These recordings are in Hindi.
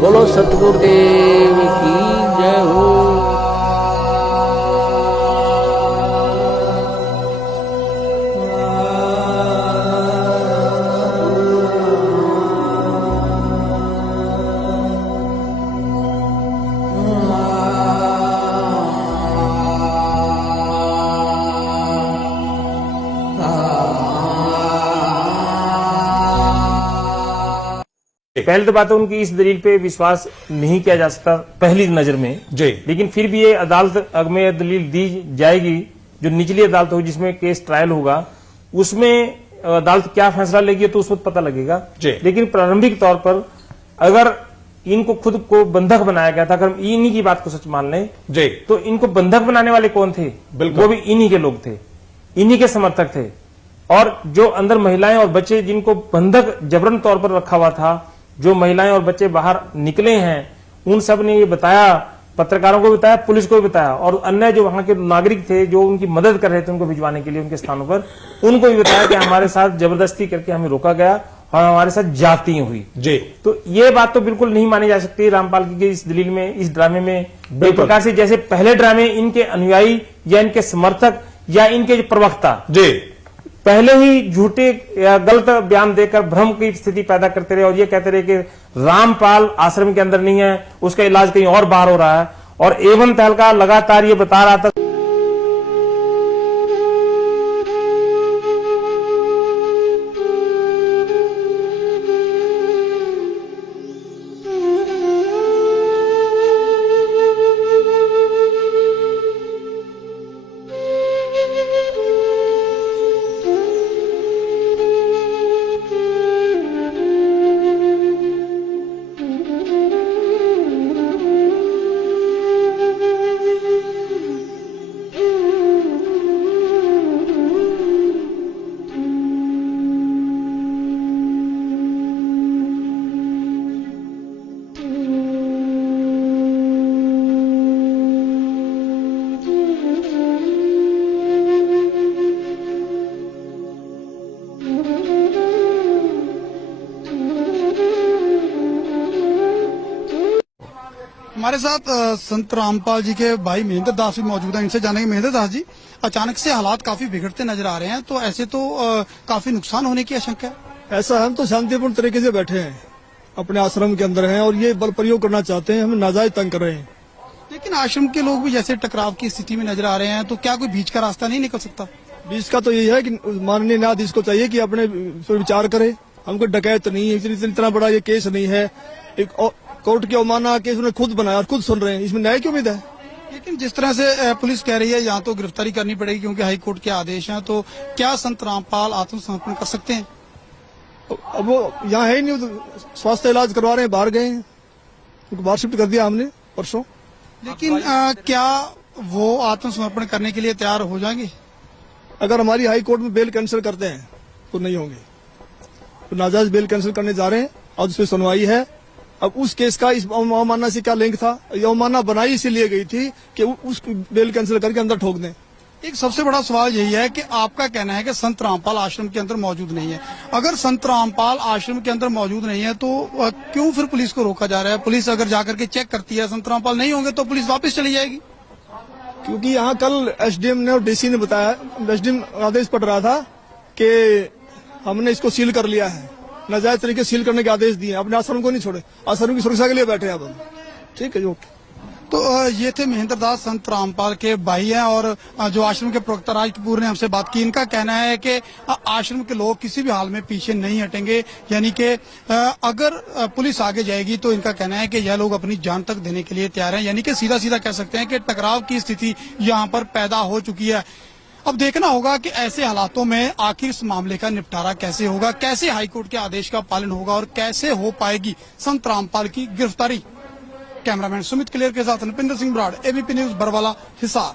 बोलो सतगुरुदेव की जय हो। पहले तो बात है उनकी इस दलील पे विश्वास नहीं किया जा सकता पहली नजर में जी। लेकिन फिर भी ये अदालत में यह दलील दी जाएगी जो निचली अदालत होगी जिसमें केस ट्रायल होगा उसमें अदालत क्या फैसला लेगी तो उस वक्त पता लगेगा जी। लेकिन प्रारंभिक तौर पर अगर इनको खुद को बंधक बनाया गया था अगर हम इन्हीं की बात को सच मान लें जी तो इनको बंधक बनाने वाले कौन थे? बिल्कुल। वो भी इन्हीं के लोग थे, इन्हीं के समर्थक थे। और जो अंदर महिलाएं और बच्चे जिनको बंधक जबरन तौर पर रखा हुआ था, जो महिलाएं और बच्चे बाहर निकले हैं उन सब ने ये बताया, पत्रकारों को बताया, पुलिस को भी बताया और अन्य जो वहां के नागरिक थे जो उनकी मदद कर रहे थे उनको भिजवाने के लिए उनके स्थानों पर, उनको भी बताया कि हमारे साथ जबरदस्ती करके हमें रोका गया और हमारे साथ जाती हुई। जी। तो ये बात तो बिल्कुल नहीं मानी जा सकती रामपाल की इस दलील में, इस ड्रामे में। एक प्रकार से जैसे पहले ड्रामे इनके अनुयायी या इनके समर्थक या इनके प्रवक्ता जी पहले ही झूठे या गलत बयान देकर भ्रम की स्थिति पैदा करते रहे और ये कहते रहे कि रामपाल आश्रम के अंदर नहीं है, उसका इलाज कहीं और बाहर हो रहा है। और एवं तहलका लगातार ये बता रहा था हमारे साथ संत रामपाल जी के भाई महेंद्र दास भी मौजूद हैं। इनसे जानेंगे, महेंद्र दास जी, अचानक से हालात काफी बिगड़ते नजर आ रहे हैं, तो ऐसे तो काफी नुकसान होने की आशंका है। ऐसा हम तो शांतिपूर्ण तरीके से बैठे हैं, अपने आश्रम के अंदर हैं और ये बल प्रयोग करना चाहते हैं, हमें नाजायज तंग कर रहे हैं। लेकिन आश्रम के लोग भी जैसे टकराव की स्थिति में नजर आ रहे हैं, तो क्या कोई बीच का रास्ता नहीं निकल सकता? बीच का तो यही है कि माननीय न्यायाधीश को चाहिए कि अपने पर विचार करे। हमको डकैत नहीं है, इतना बड़ा ये केस नहीं है, एक कोर्ट की अवमानना केस उन्होंने खुद बनाया और खुद सुन रहे हैं, इसमें न्याय की उम्मीद है। लेकिन जिस तरह से पुलिस कह रही है यहाँ तो गिरफ्तारी करनी पड़ेगी क्योंकि हाईकोर्ट के आदेश हैं, तो क्या संत रामपाल आत्मसमर्पण कर सकते हैं? अब वो यहाँ है ही नहीं, तो स्वास्थ्य इलाज करवा रहे हैं, बाहर गए हैं, उनको बाहर शिफ्ट कर दिया हमने परसों। लेकिन क्या वो आत्मसमर्पण करने के लिए तैयार हो जाएंगे? अगर हमारी हाई कोर्ट में बेल कैंसिल करते हैं तो नहीं होंगे, तो नाजायज बेल कैंसिल करने जा रहे हैं। आज उस पर सुनवाई है। अब उस केस का इस अवमानना से क्या लिंक था? ये अवमानना बनाई इसीलिए गई थी कि उस बेल कैंसिल करके अंदर ठोक दें। एक सबसे बड़ा सवाल यही है कि आपका कहना है कि संत रामपाल आश्रम के अंदर मौजूद नहीं है। अगर संत रामपाल आश्रम के अंदर मौजूद नहीं है तो क्यों फिर पुलिस को रोका जा रहा है? पुलिस अगर जाकर के चेक करती है संत रामपाल नहीं होंगे तो पुलिस वापस चली जाएगी। क्योंकि यहाँ कल एसडीएम ने और डीसी ने बताया, एसडीएम आदेश पड़ रहा था कि हमने इसको सील कर लिया है, नाजायज तरीके सील करने के आदेश दिए, अपने आश्रम को नहीं छोड़े, आश्रम की सुरक्षा के लिए बैठे हैं अब हम। ठीक है जी, ओके। तो ये थे महेंद्र दास, संत रामपाल के भाई हैं और जो आश्रम के प्रवक्ता राज कपूर ने हमसे बात की। इनका कहना है कि आश्रम के लोग किसी भी हाल में पीछे नहीं हटेंगे, यानी कि अगर पुलिस आगे जाएगी तो इनका कहना है कि यह लोग अपनी जान तक देने के लिए तैयार हैं। यानी कि सीधा सीधा कह सकते हैं कि टकराव की स्थिति यहाँ पर पैदा हो चुकी है। अब देखना होगा कि ऐसे हालातों में आखिर इस मामले का निपटारा कैसे होगा, कैसे हाईकोर्ट के आदेश का पालन होगा और कैसे हो पाएगी संत रामपाल की गिरफ्तारी। कैमरामैन सुमित क्लियर के साथ Nripinder Singh Brar, ABP news, Barwala, Hisar.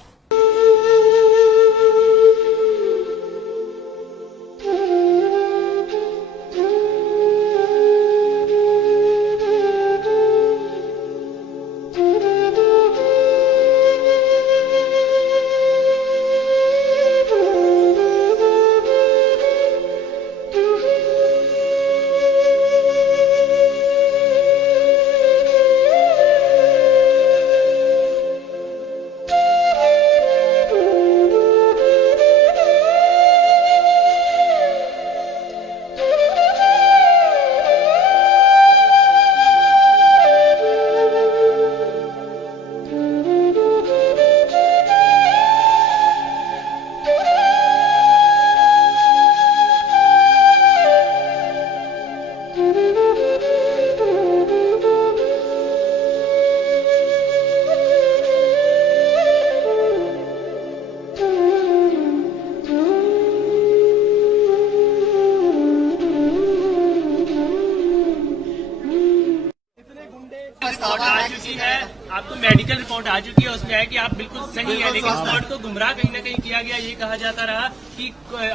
Report आ चुकी है, आपको मेडिकल रिपोर्ट आ चुकी है, उसमें है कि आप बिल्कुल सही है, लेकिन कोर्ट को गुमराह कहीं न कहीं किया गया। ये कहा जाता रहा कि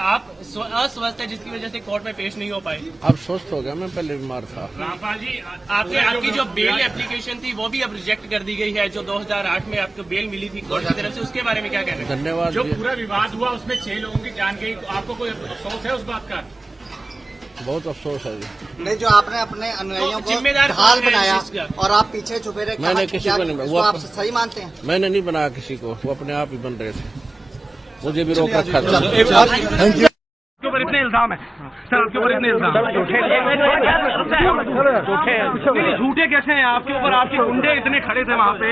आप अस्वस्थ है, जिसकी वजह से कोर्ट में पेश नहीं हो पाए। अब स्वस्थ हो गया, मैं पहले बीमार था। रामपाल जी, आपकी जो बेल एप्लीकेशन थी वो भी अब रिजेक्ट कर दी गई है, जो 2008 में आपको बेल मिली थी कोर्ट की तरफ से, उसके बारे में क्या कहना है? धन्यवाद। जो पूरा विवाद हुआ उसमें 6 लोगों की जान गई, आपको कोई अफसोस है उस बात का? बहुत अफसोस है जी। नहीं, जो आपने अपने अनुयायियों को जिम्मेदार ढाल कौन है बनाया इस चीज़ का? और आप पीछे छुपे रहे, मैंने किसी को नहीं, वो आप सही मानते हैं? मैंने नहीं बनाया किसी को, वो अपने आप ही बन रहे थे, मुझे भी रोक रखा था। आपके ऊपर इतने इल्जाम है सर, आपके ऊपर इतने इल्जाम झूठे कैसे हैं आपके ऊपर? आपके गुंडे इतने खड़े थे वहाँ पे,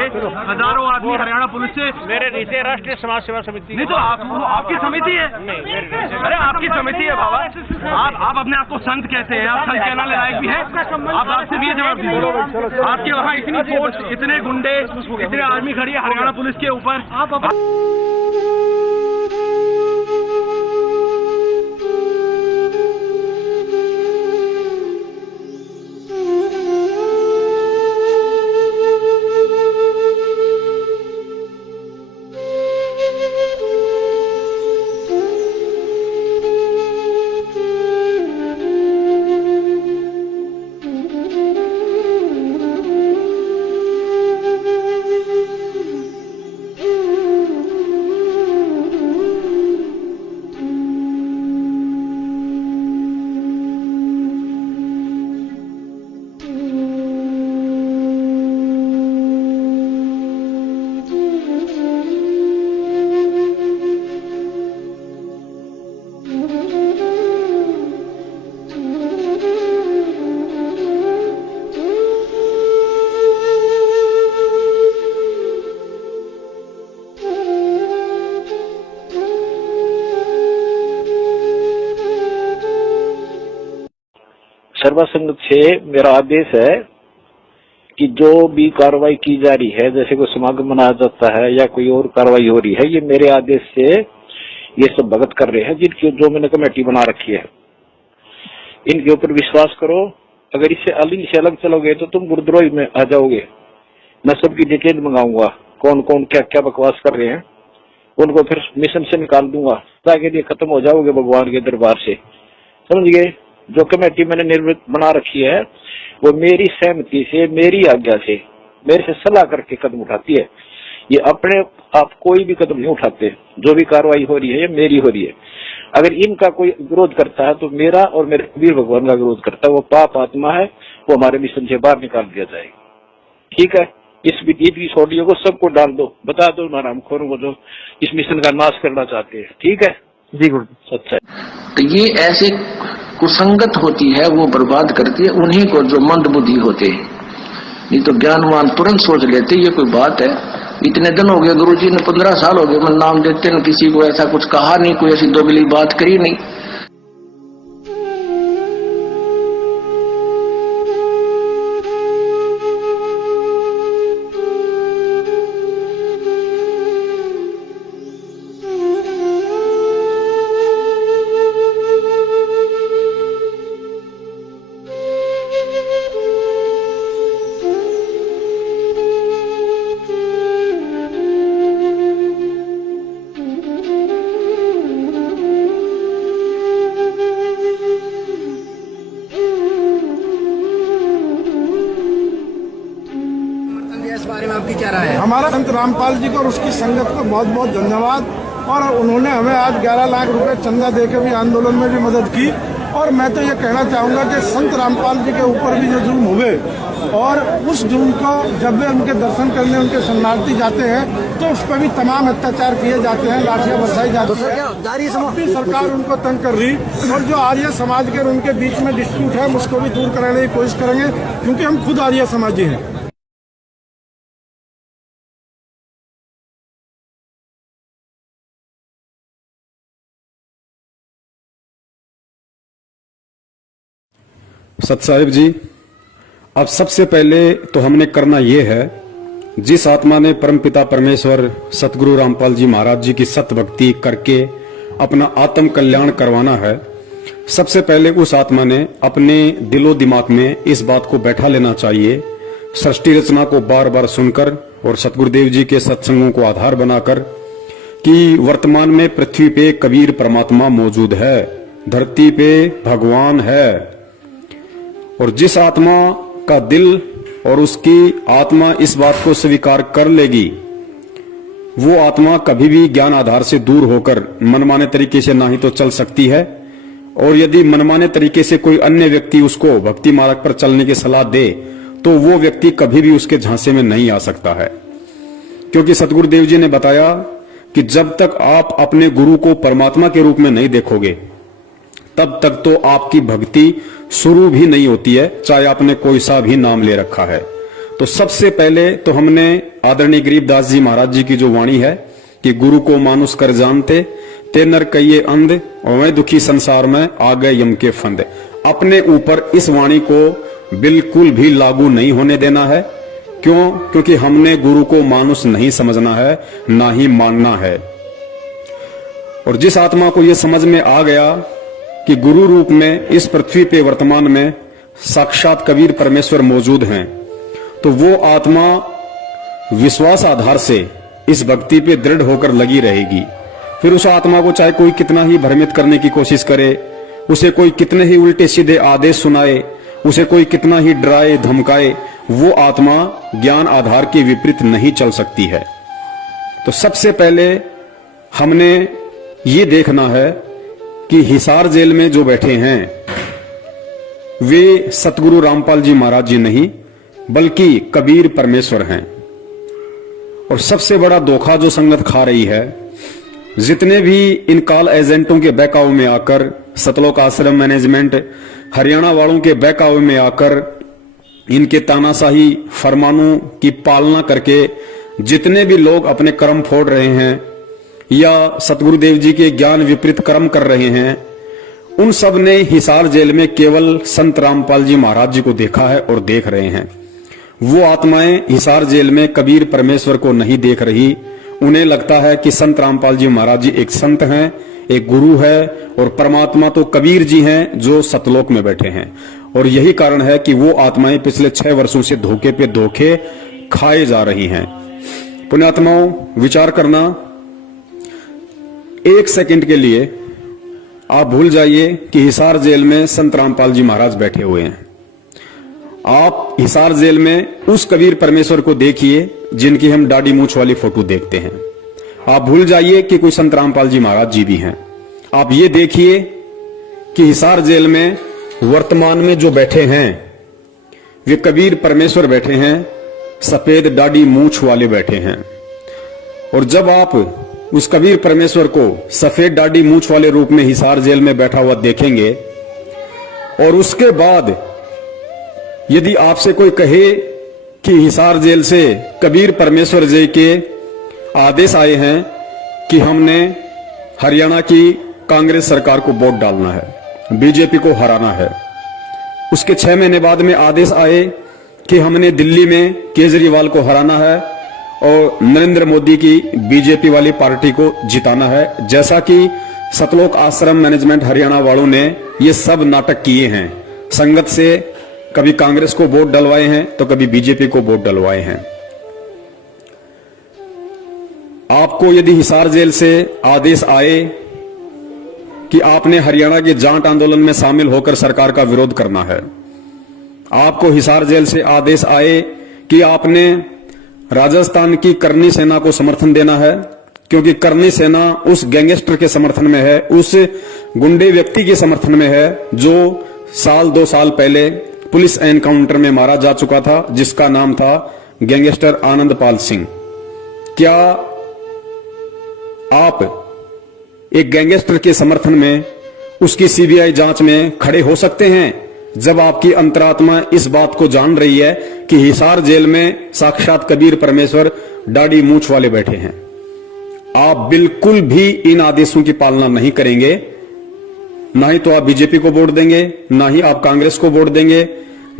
हजारों आदमी हरियाणा पुलिस से। मेरे नीचे राष्ट्रीय समाज सेवा समिति। नहीं तो आपकी समिति है? अरे आपकी समिति है बाबा। आप अपने आप को संत कहते हैं, आप संत कहना लायक भी है? आप आपसे भी ये जवाब दीजिए। आपके वहाँ इतनी फोर्स, इतने गुंडे, इतने आर्मी खड़ी है हरियाणा पुलिस के ऊपर, आप सर्वा संगत से मेरा आदेश है कि जो भी कार्रवाई की जा रही है, जैसे कोई समागम मनाया जाता है या कोई और कार्रवाई हो रही है, ये मेरे आदेश से ये सब भगत कर रहे हैं, जिनकी जो मैंने कमेटी बना रखी है। इनके ऊपर विश्वास करो, अगर इससे अलग चलोगे तो तुम गुरुद्रोही में आ जाओगे। मैं सबकी डिटेल मंगाऊंगा, कौन कौन क्या क्या बकवास कर रहे हैं, उनको फिर मिशन से निकाल दूंगा, ताकि ये खत्म हो जाओगे भगवान के दरबार से, समझ गए। जो कमेटी मैंने निर्मित बना रखी है वो मेरी सहमति से, मेरी आज्ञा से, मेरे से सलाह करके कदम उठाती है। ये अपने आप कोई भी कदम नहीं उठाते। जो भी कार्रवाई हो रही है ये मेरी हो रही है। अगर इनका कोई विरोध करता है तो मेरा और मेरे कबीर भगवान का विरोध करता है, वो पाप आत्मा है, वो हमारे मिशन से बाहर निकाल दिया जाएगा। ठीक है, इस की छोटियों को सबको डाल दो, बता दो हरामखोरों को जो इस मिशन का नाश करना चाहते हैं। ठीक है जी गुरु, सच्चा तो ये ऐसे कुसंगत होती है, वो बर्बाद करती है उन्हीं को जो मंद बुद्धि होते हैं। नहीं तो ज्ञानवान तुरंत सोच लेते ये कोई बात है। इतने दिन हो गए गुरुजी ने, 15 साल हो गए, मैं नाम देते न किसी को ऐसा कुछ कहा नहीं, कोई ऐसी दोगली बात करी नहीं। इस बारे में आपकी क्या राय है? हमारा संत रामपाल जी को और उसकी संगत को बहुत बहुत धन्यवाद। और उन्होंने हमें आज 11 लाख रुपए चंदा देकर भी आंदोलन में भी मदद की। और मैं तो ये कहना चाहूँगा कि संत रामपाल जी के ऊपर भी जो जुल्म हुए, और उस जुल्म को जब वे उनके दर्शन करने उनके शरणार्थी जाते हैं तो उस पर भी तमाम अत्याचार किए जाते हैं, लाठियां बरसाई जाती है। सरकार उनको तंग कर रही, और जो आर्य समाज के और उनके बीच में डिस्प्यूट है उसको भी दूर कराने की कोशिश करेंगे, क्योंकि हम खुद आर्य समाजी हैं। सत साहिब जी, अब सबसे पहले तो हमने करना ये है, जिस आत्मा ने परमपिता परमेश्वर सतगुरु रामपाल जी महाराज जी की सत भक्ति करके अपना आत्म कल्याण करवाना है, सबसे पहले उस आत्मा ने अपने दिलो दिमाग में इस बात को बैठा लेना चाहिए सृष्टि रचना को बार बार सुनकर और सतगुरुदेव जी के सत्संगों को आधार बनाकर कि वर्तमान में पृथ्वी पे कबीर परमात्मा मौजूद है, धरती पे भगवान है, और जिस आत्मा का दिल और उसकी आत्मा इस बात को स्वीकार कर लेगी, वो आत्मा कभी भी ज्ञान आधार से दूर होकर मनमाने तरीके से ना ही तो चल सकती है, और यदि मनमाने तरीके से कोई अन्य व्यक्ति उसको भक्ति मार्ग पर चलने की सलाह दे तो वो व्यक्ति कभी भी उसके झांसे में नहीं आ सकता है। क्योंकि सतगुरुदेव जी ने बताया कि जब तक आप अपने गुरु को परमात्मा के रूप में नहीं देखोगे तब तक तो आपकी भक्ति शुरू भी नहीं होती है, चाहे आपने कोई सा भी नाम ले रखा है। तो सबसे पहले तो हमने आदरणीय गरीबदास जी महाराज जी की जो वाणी है कि गुरु को मानुष कर जानते ते नर कहिए अंध और मैं दुखी संसार में आ गए यम के फंद, अपने ऊपर इस वाणी को बिल्कुल भी लागू नहीं होने देना है। क्यों? क्योंकि हमने गुरु को मानुष नहीं समझना है, ना ही मानना है। और जिस आत्मा को यह समझ में आ गया कि गुरु रूप में इस पृथ्वी पे वर्तमान में साक्षात कबीर परमेश्वर मौजूद हैं, तो वो आत्मा विश्वास आधार से इस भक्ति पे दृढ़ होकर लगी रहेगी। फिर उस आत्मा को चाहे कोई कितना ही भ्रमित करने की कोशिश करे, उसे कोई कितने ही उल्टे सीधे आदेश सुनाए, उसे कोई कितना ही डराए धमकाए, वो आत्मा ज्ञान आधार के विपरीत नहीं चल सकती है। तो सबसे पहले हमने ये देखना है कि हिसार जेल में जो बैठे हैं वे सतगुरु रामपाल जी महाराज जी नहीं बल्कि कबीर परमेश्वर हैं। और सबसे बड़ा धोखा जो संगत खा रही है, जितने भी इन कॉल एजेंटों के बहकावे में आकर, सतलोक आश्रम मैनेजमेंट हरियाणा वालों के बहकावे में आकर, इनके तानाशाही फरमानों की पालना करके जितने भी लोग अपने कर्म फोड़ रहे हैं या सतगुरुदेव जी के ज्ञान विपरीत कर्म कर रहे हैं, उन सब ने हिसार जेल में केवल संत रामपाल जी महाराज जी को देखा है और देख रहे हैं। वो आत्माएं हिसार जेल में कबीर परमेश्वर को नहीं देख रही। उन्हें लगता है कि संत रामपाल जी महाराज जी एक संत हैं, एक गुरु है, और परमात्मा तो कबीर जी हैं जो सतलोक में बैठे हैं। और यही कारण है कि वो आत्माएं पिछले 6 वर्षों से धोखे पे धोखे खाए जा रही हैं। पुण्यात्माओं, विचार करना, 1 सेकंड के लिए आप भूल जाइए कि हिसार जेल में संत रामपाल जी महाराज बैठे हुए हैं। आप हिसार जेल में उस कबीर परमेश्वर को देखिए जिनकी हम दाढ़ी मूंछ वाली फोटो देखते हैं। आप भूल जाइए कि कोई संत रामपाल जी महाराज जी भी हैं। आप ये देखिए कि हिसार जेल में वर्तमान में जो बैठे हैं वे कबीर परमेश्वर बैठे हैं, सफेद दाढ़ी मूंछ वाले बैठे हैं। और जब आप उस कबीर परमेश्वर को सफेद दाढ़ी मूंछ वाले रूप में हिसार जेल में बैठा हुआ देखेंगे, और उसके बाद यदि आपसे कोई कहे कि हिसार जेल से कबीर परमेश्वर जी के आदेश आए हैं कि हमने हरियाणा की कांग्रेस सरकार को वोट डालना है, बीजेपी को हराना है, उसके 6 महीने बाद में आदेश आए कि हमने दिल्ली में केजरीवाल को हराना है और नरेंद्र मोदी की बीजेपी वाली पार्टी को जिताना है, जैसा कि सतलोक आश्रम मैनेजमेंट हरियाणा वालों ने ये सब नाटक किए हैं। संगत से कभी कांग्रेस को वोट डलवाए हैं तो कभी बीजेपी को वोट डलवाए हैं। आपको यदि हिसार जेल से आदेश आए कि आपने हरियाणा के जाट आंदोलन में शामिल होकर सरकार का विरोध करना है, आपको हिसार जेल से आदेश आए कि आपने राजस्थान की करनी सेना को समर्थन देना है, क्योंकि करनी सेना उस गैंगस्टर के समर्थन में है, उस गुंडे व्यक्ति के समर्थन में है जो 2 साल पहले पुलिस एनकाउंटर में मारा जा चुका था, जिसका नाम था गैंगस्टर आनंदपाल सिंह। क्या आप एक गैंगस्टर के समर्थन में उसकी सीबीआई जांच में खड़े हो सकते हैं जब आपकी अंतरात्मा इस बात को जान रही है कि हिसार जेल में साक्षात कबीर परमेश्वर दाढ़ी मूंछ वाले बैठे हैं? आप बिल्कुल भी इन आदेशों की पालना नहीं करेंगे। ना ही तो आप बीजेपी को वोट देंगे, ना ही आप कांग्रेस को वोट देंगे,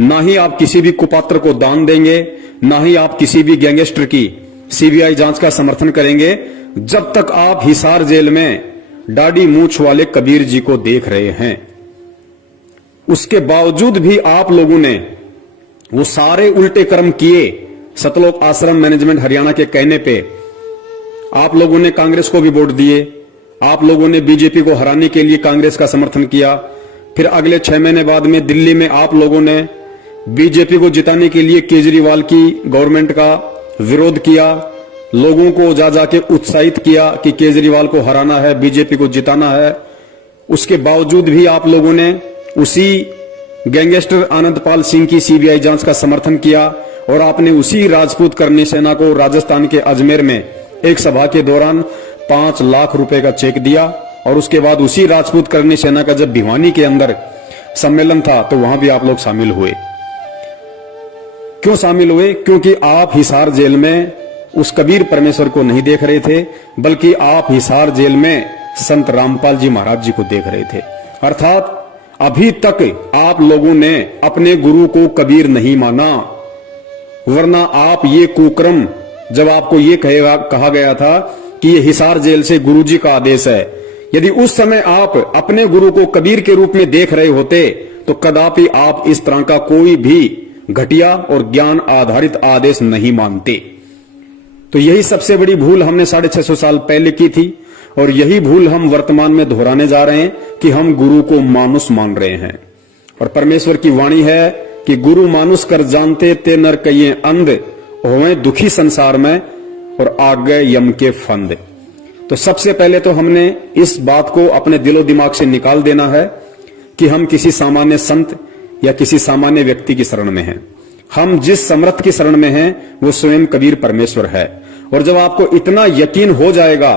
ना ही आप किसी भी कुपात्र को दान देंगे, ना ही आप किसी भी गैंगस्टर की सीबीआई जांच का समर्थन करेंगे, जब तक आप हिसार जेल में दाढ़ी मूंछ वाले कबीर जी को देख रहे हैं। उसके बावजूद भी आप लोगों ने वो सारे उल्टे कर्म किए सतलोक आश्रम मैनेजमेंट हरियाणा के कहने पे। आप लोगों ने कांग्रेस को भी वोट दिए, आप लोगों ने बीजेपी को हराने के लिए कांग्रेस का समर्थन किया। फिर अगले 6 महीने बाद में दिल्ली में आप लोगों ने बीजेपी को जिताने के लिए केजरीवाल की गवर्नमेंट का विरोध किया, लोगों को जा जाके उत्साहित किया कि केजरीवाल को हराना है, बीजेपी को जिताना है। उसके बावजूद भी आप लोगों ने उसी गैंगस्टर आनंदपाल सिंह की सीबीआई जांच का समर्थन किया और आपने उसी राजपूत करनी सेना को राजस्थान के अजमेर में एक सभा के दौरान 5 लाख रुपए का चेक दिया। और उसके बाद उसी राजपूत करनी सेना का जब भिवानी के अंदर सम्मेलन था तो वहां भी आप लोग शामिल हुए। क्यों शामिल हुए? क्योंकि आप हिसार जेल में उस कबीर परमेश्वर को नहीं देख रहे थे, बल्कि आप हिसार जेल में संत रामपाल जी महाराज जी को देख रहे थे। अर्थात अभी तक आप लोगों ने अपने गुरु को कबीर नहीं माना, वरना आप ये कुक्रम, जब आपको ये कहा गया था कि ये हिसार जेल से गुरुजी का आदेश है, यदि उस समय आप अपने गुरु को कबीर के रूप में देख रहे होते तो कदापि आप इस तरह का कोई भी घटिया और ज्ञान आधारित आदेश नहीं मानते। तो यही सबसे बड़ी भूल हमने 650 साल पहले की थी और यही भूल हम वर्तमान में दोहराने जा रहे हैं कि हम गुरु को मानुष मान रहे हैं। और परमेश्वर की वाणी है कि गुरु मानुष कर जानते ते नर कहिए अंध, होवें दुखी संसार में और आग गए यम के फंद। तो सबसे पहले तो हमने इस बात को अपने दिलो दिमाग से निकाल देना है कि हम किसी सामान्य संत या किसी सामान्य व्यक्ति की शरण में हैं। हम जिस समर्थ की शरण में हैं वो स्वयं कबीर परमेश्वर है। और जब आपको इतना यकीन हो जाएगा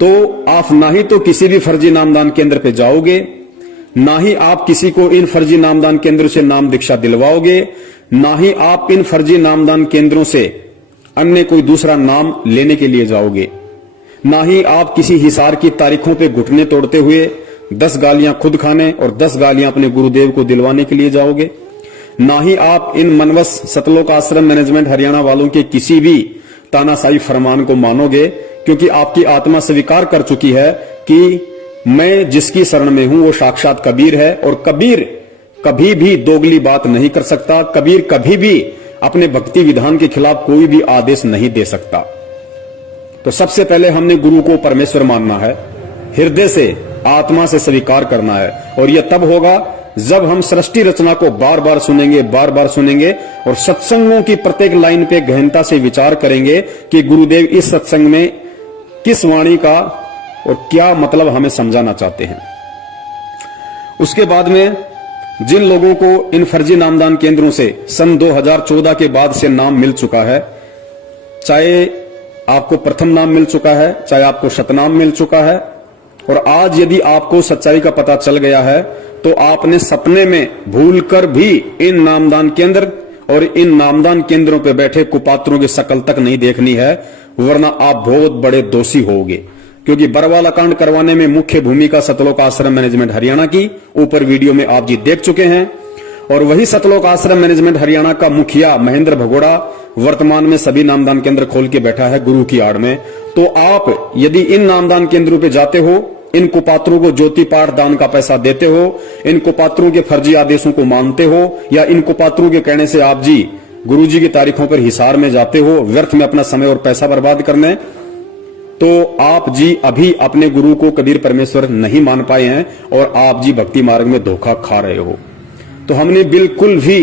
तो आप ना ही तो किसी भी फर्जी नामदान केंद्र पे जाओगे, ना ही आप किसी को इन फर्जी नामदान केंद्रों से नाम दीक्षा दिलवाओगे, ना ही आप इन फर्जी नामदान केंद्रों से अन्य कोई दूसरा नाम लेने के लिए जाओगे, ना ही आप किसी हिसार की तारीखों पे घुटने तोड़ते हुए 10 गालियां खुद खाने और 10 गालियां अपने गुरुदेव को दिलवाने के लिए जाओगे, ना ही आप इन मनवस सतलोक आश्रम मैनेजमेंट हरियाणा वालों के किसी भी तानाशाही फरमान को मानोगे, क्योंकि आपकी आत्मा स्वीकार कर चुकी है कि मैं जिसकी शरण में हूं वो साक्षात कबीर है। और कबीर कभी भी दोगली बात नहीं कर सकता, कबीर कभी भी अपने भक्ति विधान के खिलाफ कोई भी आदेश नहीं दे सकता। तो सबसे पहले हमने गुरु को परमेश्वर मानना है, हृदय से आत्मा से स्वीकार करना है। और यह तब होगा जब हम सृष्टि रचना को बार बार सुनेंगे और सत्संगों की प्रत्येक लाइन पे गहनता से विचार करेंगे कि गुरुदेव इस सत्संग में किस वाणी का और क्या मतलब हमें समझाना चाहते हैं। उसके बाद में जिन लोगों को इन फर्जी नामदान केंद्रों से सन 2014 के बाद से नाम मिल चुका है, चाहे आपको प्रथम नाम मिल चुका है, चाहे आपको शतनाम मिल चुका है, और आज यदि आपको सच्चाई का पता चल गया है तो आपने सपने में भूलकर भी इन नामदान केंद्र और इन नामदान केंद्रों पर बैठे कुपात्रों की शक्ल तक नहीं देखनी है, वरना आप बहुत बड़े दोषी होगे। क्योंकि बरवाला कांड करवाने में मुख्य भूमिका सतलोक आश्रम मैनेजमेंट हरियाणा की ऊपर वीडियो में आप जी देख चुके हैं। और वही सतलोक आश्रम मैनेजमेंट हरियाणा का मुखिया महेंद्र भगोड़ा वर्तमान में सभी नामदान केंद्र खोल के बैठा है गुरु की आड़ में। तो आप यदि इन नामदान केंद्रों पे जाते हो, इन कुपात्रों को ज्योति पाठ दान का पैसा देते हो, इन कुपात्रों के फर्जी आदेशों को मानते हो, या इन कुपात्रों के कहने से आप जी गुरुजी की तारीखों पर हिसार में जाते हो व्यर्थ में अपना समय और पैसा बर्बाद करने, तो आप जी अभी अपने गुरु को कबीर परमेश्वर नहीं मान पाए हैं और आप जी भक्ति मार्ग में धोखा खा रहे हो। तो हमने बिल्कुल भी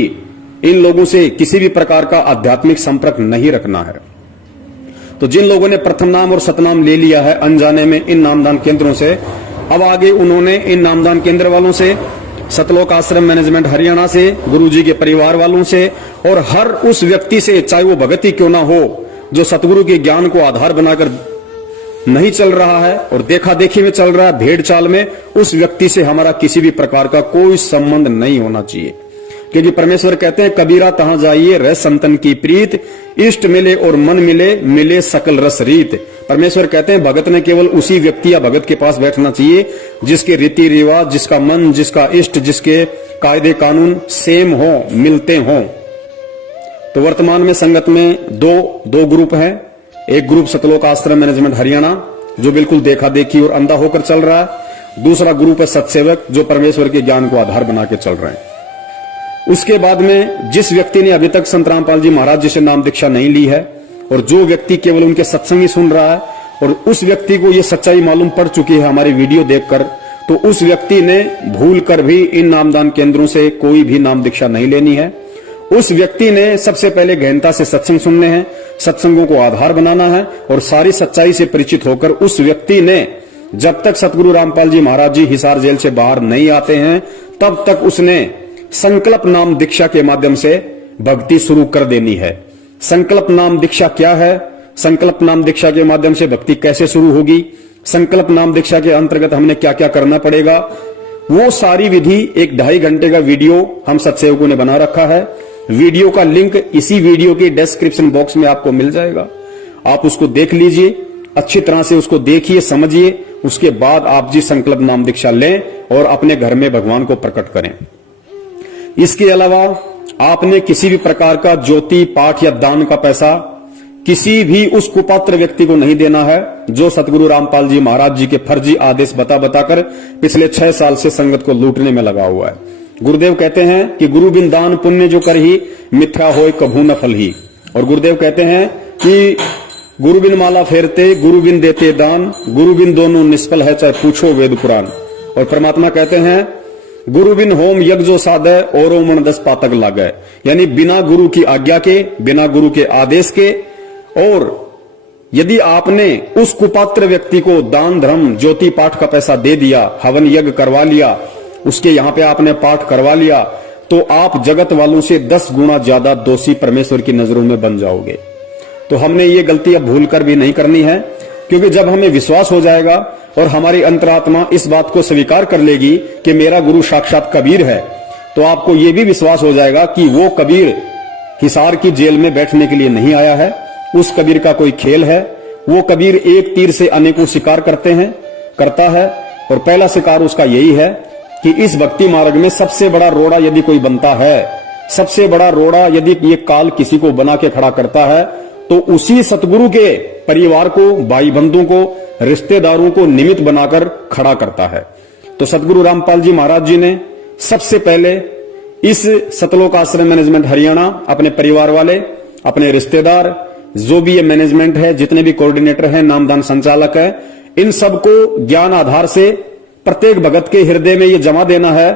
इन लोगों से किसी भी प्रकार का आध्यात्मिक संपर्क नहीं रखना है। तो जिन लोगों ने प्रथम नाम और सतनाम ले लिया है अनजाने में इन नामदान केंद्रों से, अब आगे उन्होंने इन नामदान केंद्र वालों से, सतलोक आश्रम मैनेजमेंट हरियाणा से, गुरुजी के परिवार वालों से और हर उस व्यक्ति से, चाहे वो भगत ही क्यों ना हो, जो सतगुरु के ज्ञान को आधार बनाकर नहीं चल रहा है और देखा देखी में चल रहा है, भेड़ चाल में, उस व्यक्ति से हमारा किसी भी प्रकार का कोई संबंध नहीं होना चाहिए। क्योंकि परमेश्वर कहते हैं कबीरा तहां जाइए रह संतन की प्रीत, इष्ट मिले और मन मिले, मिले सकल रस रीत। परमेश्वर कहते हैं भगत ने केवल उसी व्यक्ति या भगत के पास बैठना चाहिए जिसके रीति रिवाज, जिसका मन, जिसका इष्ट, जिसके कायदे कानून सेम हो, मिलते हों। तो वर्तमान में संगत में दो ग्रुप हैं। एक ग्रुप सतलोक आश्रम मैनेजमेंट हरियाणा जो बिल्कुल देखा देखी और अंधा होकर चल रहा है, दूसरा ग्रुप है सत्सेवक जो परमेश्वर के ज्ञान को आधार बना के चल रहे हैं। उसके बाद में जिस व्यक्ति ने अभी तक संत रामपाल जी महाराज जी से नाम दीक्षा नहीं ली है और जो व्यक्ति केवल उनके सत्संग ही सुन रहा है और उस व्यक्ति को ये सच्चाई मालूम पड़ चुकी है हमारी वीडियो देखकर, तो उस व्यक्ति ने भूल कर भी इन नामदान केंद्रों से कोई भी नाम दीक्षा नहीं लेनी है। उस व्यक्ति ने सबसे पहले गहनता से सत्संग सुनने हैं, सत्संगों को आधार बनाना है और सारी सच्चाई से परिचित होकर उस व्यक्ति ने जब तक सतगुरु रामपाल जी महाराज जी हिसार जेल से बाहर नहीं आते हैं तब तक उसने संकल्प नाम दीक्षा के माध्यम से भक्ति शुरू कर देनी है। संकल्प नाम दीक्षा क्या है, संकल्प नाम दीक्षा के माध्यम से भक्ति कैसे शुरू होगी, संकल्प नाम दीक्षा के अंतर्गत हमने क्या क्या करना पड़ेगा, वो सारी विधि एक 2.5 घंटे का वीडियो हम सत्सेवकों ने बना रखा है। वीडियो का लिंक इसी वीडियो के डिस्क्रिप्शन बॉक्स में आपको मिल जाएगा, आप उसको देख लीजिए, अच्छी तरह से उसको देखिए, समझिए, उसके बाद आप जी संकल्प नाम दीक्षा लें और अपने घर में भगवान को प्रकट करें। इसके अलावा आपने किसी भी प्रकार का ज्योति पाठ या दान का पैसा किसी भी उस कुपात्र व्यक्ति को नहीं देना है जो सतगुरु रामपाल जी महाराज जी के फर्जी आदेश बताकर पिछले 6 साल से संगत को लूटने में लगा हुआ है। गुरुदेव कहते हैं कि गुरु बिन दान पुण्य जो कर ही मिथ्या होय कभू न फल ही। और गुरुदेव कहते हैं कि गुरु बिन माला फेरते गुरु बिन देते दान, गुरु बिन दोनों निष्फल है चाहे पूछो वेद पुराण। और परमात्मा कहते हैं गुरु बिन होम यज्ञ जो साधे औरो मन 10 पातक लागे, यानी बिना गुरु की आज्ञा के, बिना गुरु के आदेश के। और यदि आपने उस कुपात्र व्यक्ति को दान धर्म ज्योति पाठ का पैसा दे दिया, हवन यज्ञ करवा लिया, उसके यहां पे आपने पाठ करवा लिया, तो आप जगत वालों से 10 गुना ज्यादा दोषी परमेश्वर की नजरों में बन जाओगे। तो हमने ये गलती अब भूल कर भी नहीं करनी है, क्योंकि जब हमें विश्वास हो जाएगा और हमारी अंतरात्मा इस बात को स्वीकार कर लेगी कि मेरा गुरु साक्षात कबीर है, तो आपको यह भी विश्वास हो जाएगा कि वो कबीर हिसार की जेल में बैठने के लिए नहीं आया है, उस कबीर का कोई खेल है। वो कबीर एक तीर से अनेकों शिकार करता है और पहला शिकार उसका यही है कि इस भक्ति मार्ग में सबसे बड़ा रोड़ा यदि कोई बनता है, सबसे बड़ा रोड़ा यदि ये काल किसी को बना के खड़ा करता है, तो उसी सतगुरु के परिवार को, भाई बंधुओं को, रिश्तेदारों को निमित्त बनाकर खड़ा करता है। तो सतगुरु रामपाल जी महाराज जी ने सबसे पहले इस सतलोक आश्रम मैनेजमेंट हरियाणा अपने परिवार वाले, अपने रिश्तेदार, जो भी ये मैनेजमेंट है, जितने भी कोऑर्डिनेटर हैं, नामदान संचालक है, इन सबको ज्ञान आधार से प्रत्येक भगत के हृदय में ये जमा देना है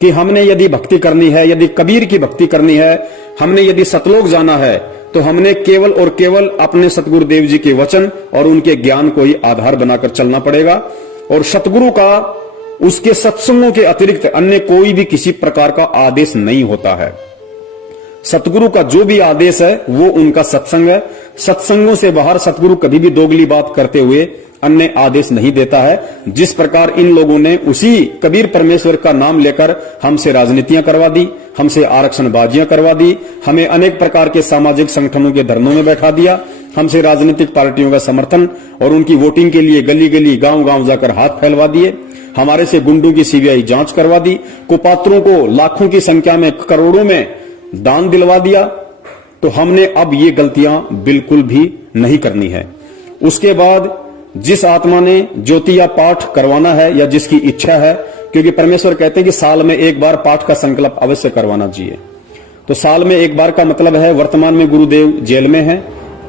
कि हमने यदि भक्ति करनी है, यदि कबीर की भक्ति करनी है, हमने यदि सतलोक जाना है, तो हमने केवल और केवल अपने सतगुरुदेव जी के वचन और उनके ज्ञान को ही आधार बनाकर चलना पड़ेगा। और सतगुरु का उसके सत्संगों के अतिरिक्त अन्य कोई भी किसी प्रकार का आदेश नहीं होता है। सतगुरु का जो भी आदेश है वो उनका सत्संग है। सत्संगों से बाहर सतगुरु कभी भी दोगली बात करते हुए अन्य आदेश नहीं देता है। जिस प्रकार इन लोगों ने उसी कबीर परमेश्वर का नाम लेकर हमसे राजनीतियां करवा दी, हमसे आरक्षणबाजियां करवा दी, हमें अनेक प्रकार के सामाजिक संगठनों के धरनों में बैठा दिया, हमसे राजनीतिक पार्टियों का समर्थन और उनकी वोटिंग के लिए गली गली गांव गांव जाकर हाथ फैलवा दिए, हमारे से गुंडों की सीबीआई जांच करवा दी, कुपात्रों को लाखों की संख्या में, करोड़ों में दान दिलवा दिया। तो हमने अब ये गलतियां बिल्कुल भी नहीं करनी है। उसके बाद जिस आत्मा ने ज्योति या पाठ करवाना है या जिसकी इच्छा है, क्योंकि परमेश्वर कहते हैं कि साल में एक बार पाठ का संकल्प अवश्य करवाना चाहिए। तो साल में एक बार का मतलब है, वर्तमान में गुरुदेव जेल में है,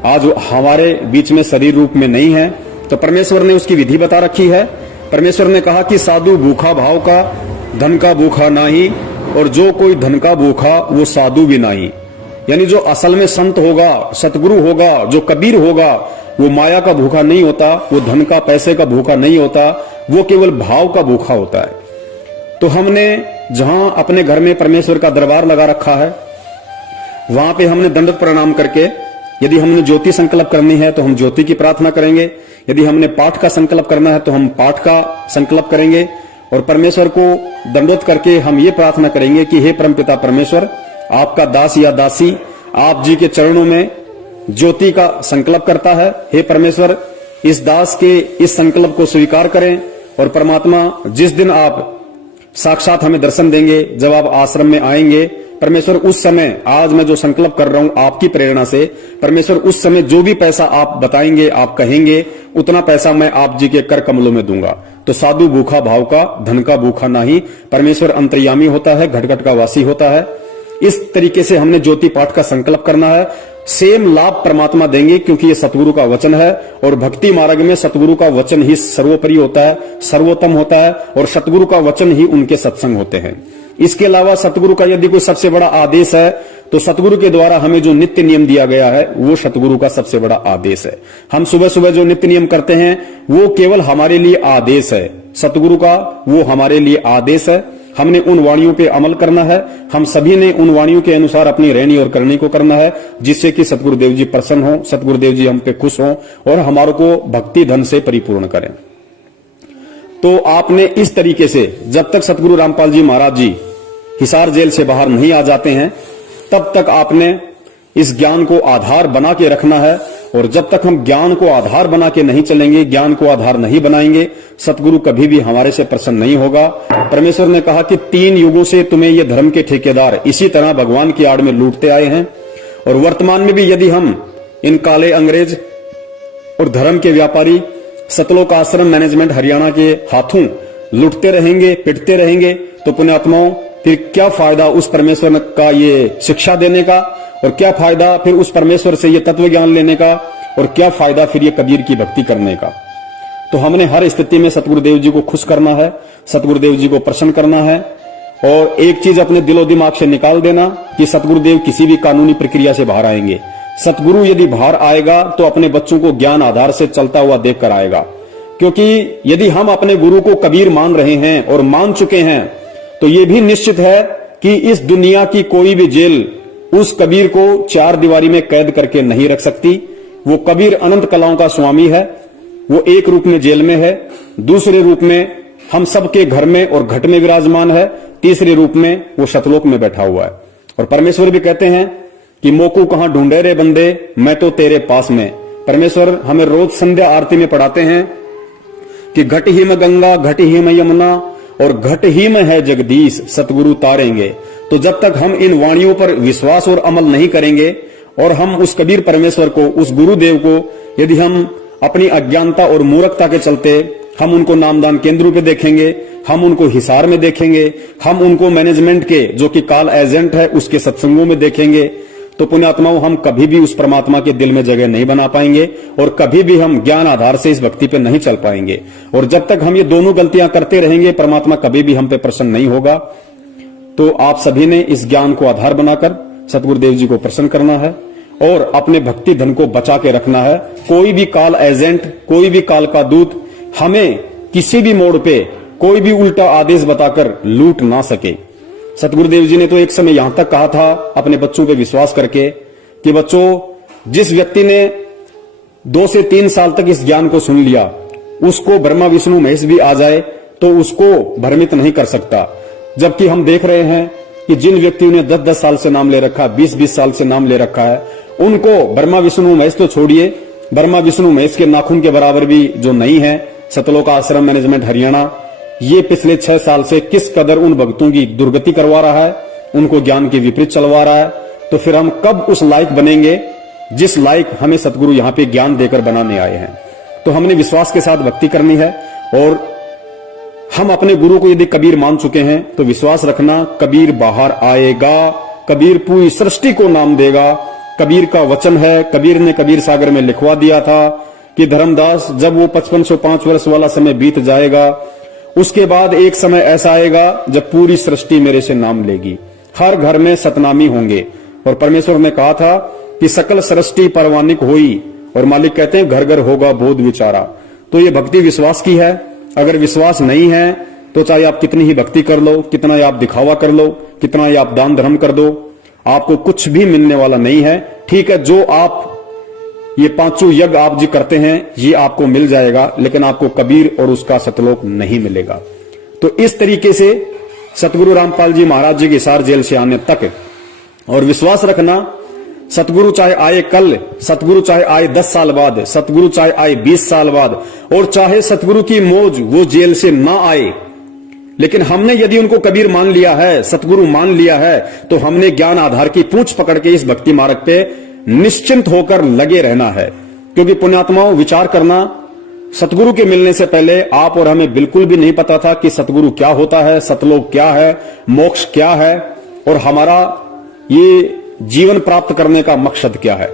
आज हमारे बीच में शरीर रूप में नहीं है, तो परमेश्वर ने उसकी विधि बता रखी है। परमेश्वर ने कहा कि साधु भूखा भाव का, धन का भूखा नाही, और जो कोई धन का भूखा वो साधु भी नहीं। यानी जो असल में संत होगा, सतगुरु होगा, जो कबीर होगा, वो माया का भूखा नहीं होता, वो धन का पैसे का भूखा नहीं होता, वो केवल भाव का भूखा होता है। तो हमने जहां अपने घर में परमेश्वर का दरबार लगा रखा है, वहां पे हमने दंडवत प्रणाम करके, यदि हमने ज्योति संकल्प करनी है तो हम ज्योति की प्रार्थना करेंगे, यदि हमने पाठ का संकल्प करना है तो हम पाठ का संकल्प करेंगे, और परमेश्वर को दंडवत करके हम ये प्रार्थना करेंगे कि हे परमपिता परमेश्वर, आपका दास या दासी आप जी के चरणों में ज्योति का संकल्प करता है। हे परमेश्वर, इस दास के इस संकल्प को स्वीकार करें, और परमात्मा जिस दिन आप साक्षात हमें दर्शन देंगे, जब आप आश्रम में आएंगे, परमेश्वर उस समय, आज मैं जो संकल्प कर रहा हूं आपकी प्रेरणा से, परमेश्वर उस समय जो भी पैसा आप बताएंगे, आप कहेंगे, उतना पैसा मैं आप जी के कर कमलों में दूंगा। तो साधु भूखा भाव का, धन का भूखा नहीं। परमेश्वर अंतर्यामी होता है, घट घट का वासी होता है। इस तरीके से हमने ज्योति पाठ का संकल्प करना है। सेम लाभ परमात्मा देंगे, क्योंकि ये सतगुरु का वचन है और भक्ति मार्ग में सतगुरु का वचन ही सर्वोपरि होता है, सर्वोत्तम होता है और सतगुरु का वचन ही उनके सत्संग होते हैं। इसके अलावा सतगुरु का यदि कोई सबसे बड़ा आदेश है तो सतगुरु के द्वारा हमें जो नित्य नियम दिया गया है वो सतगुरु का सबसे बड़ा आदेश है। हम सुबह सुबह जो नित्य नियम करते हैं वो केवल हमारे लिए आदेश है, सतगुरु का वो हमारे लिए आदेश है। हमने उन वाणियों पे अमल करना है, हम सभी ने उन वाणियों के अनुसार अपनी रहनी और करनी को करना है, जिससे कि सतगुरुदेव जी प्रसन्न हो, सतगुरुदेव जी हम पे खुश हो और हमारे को भक्ति धन से परिपूर्ण करें। तो आपने इस तरीके से जब तक सतगुरु रामपाल जी महाराज जी हिसार जेल से बाहर नहीं आ जाते हैं तब तक आपने इस ज्ञान को आधार बना के रखना है। और जब तक हम ज्ञान को आधार बना के नहीं चलेंगे, ज्ञान को आधार नहीं बनाएंगे, सतगुरु कभी भी हमारे से प्रसन्न नहीं होगा। परमेश्वर ने कहा कि 3 युगों से तुम्हें ये धर्म के ठेकेदार इसी तरह भगवान की आड़ में लूटते आए हैं और वर्तमान में भी यदि हम इन काले अंग्रेज और धर्म के व्यापारी सतलोक आश्रम मैनेजमेंट हरियाणा के हाथों लूटते रहेंगे, पिटते रहेंगे, तो पुण्यात्माओं फिर क्या फायदा उस परमेश्वर का ये शिक्षा देने का, और क्या फायदा फिर उस परमेश्वर से ये तत्व ज्ञान लेने का, और क्या फायदा फिर ये कबीर की भक्ति करने का। तो हमने हर स्थिति में सतगुरुदेव जी को खुश करना है, सतगुरुदेव जी को प्रसन्न करना है। और एक चीज अपने दिलो दिमाग से निकाल देना कि सतगुरुदेव किसी भी कानूनी प्रक्रिया से बाहर आएंगे। सतगुरु यदि बाहर आएगा तो अपने बच्चों को ज्ञान आधार से चलता हुआ देखकर आएगा, क्योंकि यदि हम अपने गुरु को कबीर मान रहे हैं और मान चुके हैं तो ये भी निश्चित है कि इस दुनिया की कोई भी जेल उस कबीर को 4 दीवारी में कैद करके नहीं रख सकती। वो कबीर अनंत कलाओं का स्वामी है, वो एक रूप में जेल में है, दूसरे रूप में हम सबके घर में और घट में विराजमान है, तीसरे रूप में वो सतलोक में बैठा हुआ है। और परमेश्वर भी कहते हैं कि मोकू कहां ढूंढे रे बंदे, मैं तो तेरे पास में। परमेश्वर हमें रोज संध्या आरती में पढ़ाते हैं कि घट ही में गंगा, घट ही में यमुना और घट ही में है जगदीश, सतगुरु तारेंगे। तो जब तक हम इन वाणियों पर विश्वास और अमल नहीं करेंगे और हम उस कबीर परमेश्वर को, उस गुरुदेव को यदि हम अपनी अज्ञानता और मूर्खता के चलते हम उनको नामदान केंद्रों पे देखेंगे, हम उनको हिसार में देखेंगे, हम उनको मैनेजमेंट के जो कि काल एजेंट है उसके सत्संगों में देखेंगे, तो पुण्यात्माओं हम कभी भी उस परमात्मा के दिल में जगह नहीं बना पाएंगे और कभी भी हम ज्ञान आधार से इस भक्ति पे नहीं चल पाएंगे। और जब तक हम ये दोनों गलतियां करते रहेंगे परमात्मा कभी भी हम पे प्रसन्न नहीं होगा। तो आप सभी ने इस ज्ञान को आधार बनाकर सतगुरुदेव जी को प्रसन्न करना है और अपने भक्ति धन को बचा के रखना है। कोई भी काल एजेंट, कोई भी काल का दूत हमें किसी भी मोड़ पे कोई भी उल्टा आदेश बताकर लूट ना सके। सतगुरुदेव जी ने तो एक समय यहां तक कहा था अपने बच्चों पे विश्वास करके कि बच्चों, जिस व्यक्ति ने 2 से 3 साल तक इस ज्ञान को सुन लिया उसको ब्रह्मा विष्णु महेश भी आ जाए तो उसको भ्रमित नहीं कर सकता। जबकि हम देख रहे हैं कि जिन व्यक्तियों ने 10-10 साल से नाम ले रखा, 20-20 साल से नाम ले रखा है, उनको ब्रह्मा विष्णु महेश तो छोड़िए, ब्रह्मा विष्णु महेश के नाखून के बराबर भी जो नहीं है, सतलोक आश्रम मैनेजमेंट हरियाणा ये पिछले 6 साल से किस कदर उन भक्तों की दुर्गति करवा रहा है, उनको ज्ञान के विपरीत चलवा रहा है। तो फिर हम कब उस लायक बनेंगे जिस लायक हमें सतगुरु यहां पे ज्ञान देकर बनाने आए हैं। तो हमने विश्वास के साथ भक्ति करनी है और हम अपने गुरु को यदि कबीर मान चुके हैं तो विश्वास रखना कबीर बाहर आएगा, कबीर पूरी सृष्टि को नाम देगा। कबीर का वचन है, कबीर ने कबीर सागर में लिखवा दिया था कि धर्मदास जब वो 5505 वर्ष वाला समय बीत जाएगा उसके बाद एक समय ऐसा आएगा जब पूरी सृष्टि मेरे से नाम लेगी, हर घर में सतनामी होंगे। और परमेश्वर ने कहा था कि सकल सृष्टि परवानिक होई, और मालिक कहते हैं घर घर होगा बोध विचारा। तो ये भक्ति विश्वास की है। अगर विश्वास नहीं है तो चाहे आप कितनी ही भक्ति कर लो, कितना ही आप दिखावा कर लो, कितना ही आप दान धर्म कर दो, आपको कुछ भी मिलने वाला नहीं है। ठीक है, जो आप ये 5 यज्ञ आप जी करते हैं ये आपको मिल जाएगा, लेकिन आपको कबीर और उसका सतलोक नहीं मिलेगा। तो इस तरीके से सतगुरु रामपाल जी महाराज जी के हिसार जेल से आने तक, और विश्वास रखना सतगुरु चाहे आए कल, सतगुरु चाहे आए 10 साल बाद, सतगुरु चाहे आए 20 साल बाद, और चाहे सतगुरु की मौज वो जेल से ना आए, लेकिन हमने यदि उनको कबीर मान लिया है, सतगुरु मान लिया है, तो हमने ज्ञान आधार की पूंछ पकड़ के इस भक्ति मार्ग पे निश्चिंत होकर लगे रहना है। क्योंकि पुण्यात्माओं, विचार करना, सतगुरु के मिलने से पहले आप और हमें बिल्कुल भी नहीं पता था कि सतगुरु क्या होता है, सतलोक क्या है, मोक्ष क्या है, और हमारा ये जीवन प्राप्त करने का मकसद क्या है।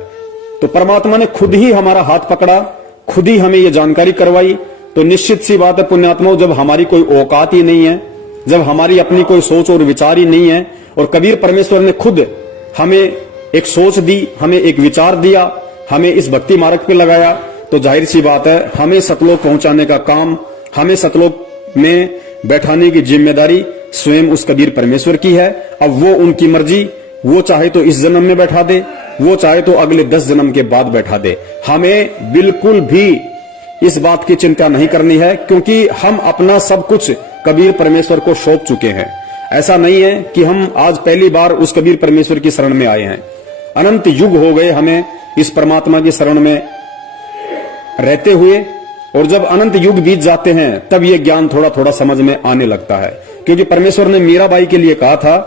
तो परमात्मा ने खुद ही हमारा हाथ पकड़ा, खुद ही हमें ये जानकारी करवाई। तो निश्चित सी बात है पुण्यात्माओं, जब हमारी कोई औकात ही नहीं है, जब हमारी अपनी कोई सोच और विचार ही नहीं है, और कबीर परमेश्वर ने खुद हमें एक सोच दी, हमें एक विचार दिया, हमें इस भक्ति मार्ग पे लगाया, तो जाहिर सी बात है हमें सतलोक पहुंचाने का काम, हमें सतलोक में बैठाने की जिम्मेदारी स्वयं उस कबीर परमेश्वर की है। अब वो उनकी मर्जी, वो चाहे तो इस जन्म में बैठा दे, वो चाहे तो अगले 10 जन्म के बाद बैठा दे। हमें बिल्कुल भी इस बात की चिंता नहीं करनी है, क्योंकि हम अपना सब कुछ कबीर परमेश्वर को सौंप चुके हैं। ऐसा नहीं है कि हम आज पहली बार उस कबीर परमेश्वर की शरण में आए हैं। अनंत युग हो गए हमें इस परमात्मा की शरण में रहते हुए, और जब अनंत युग बीत जाते हैं तब ये ज्ञान थोड़ा थोड़ा समझ में आने लगता है। क्योंकि परमेश्वर ने मीराबाई के लिए कहा था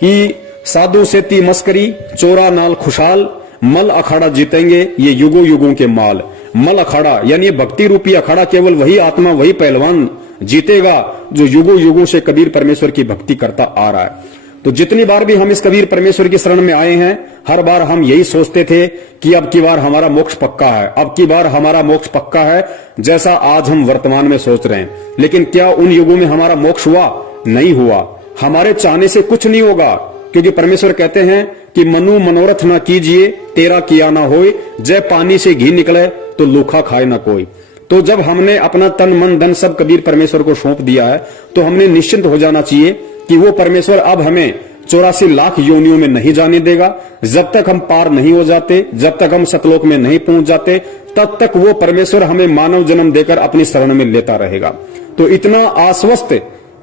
कि साधु से ती मस्करी, चोरा नाल खुशहाल, मल अखाड़ा जीतेंगे ये युगों युगों के माल। मल अखाड़ा यानी भक्ति रूपी अखाड़ा केवल वही आत्मा, वही पहलवान जीतेगा जो युगों युगों से कबीर परमेश्वर की भक्ति करता आ रहा है। तो जितनी बार भी हम इस कबीर परमेश्वर की शरण में आए हैं, हर बार हम यही सोचते थे कि अब की बार हमारा मोक्ष पक्का है, अब की बार हमारा मोक्ष पक्का है, जैसा आज हम वर्तमान में सोच रहे हैं। लेकिन क्या उन युगों में हमारा मोक्ष हुआ? नहीं हुआ। हमारे चाहने से कुछ नहीं होगा, क्योंकि परमेश्वर कहते हैं कि मनु मनोरथ ना कीजिए, तेरा किया ना होए, जय पानी से घी निकले तो लूखा खाए ना कोई। तो जब हमने अपना तन मन धन सब कबीर परमेश्वर को सौंप दिया है, तो हमने निश्चिंत हो जाना चाहिए कि वो परमेश्वर अब हमें 84 लाख योनियों में नहीं जाने देगा। जब तक हम पार नहीं हो जाते, जब तक हम सतलोक में नहीं पहुंच जाते, तब तक वो परमेश्वर हमें मानव जन्म देकर अपनी शरण में लेता रहेगा। तो इतना आश्वस्त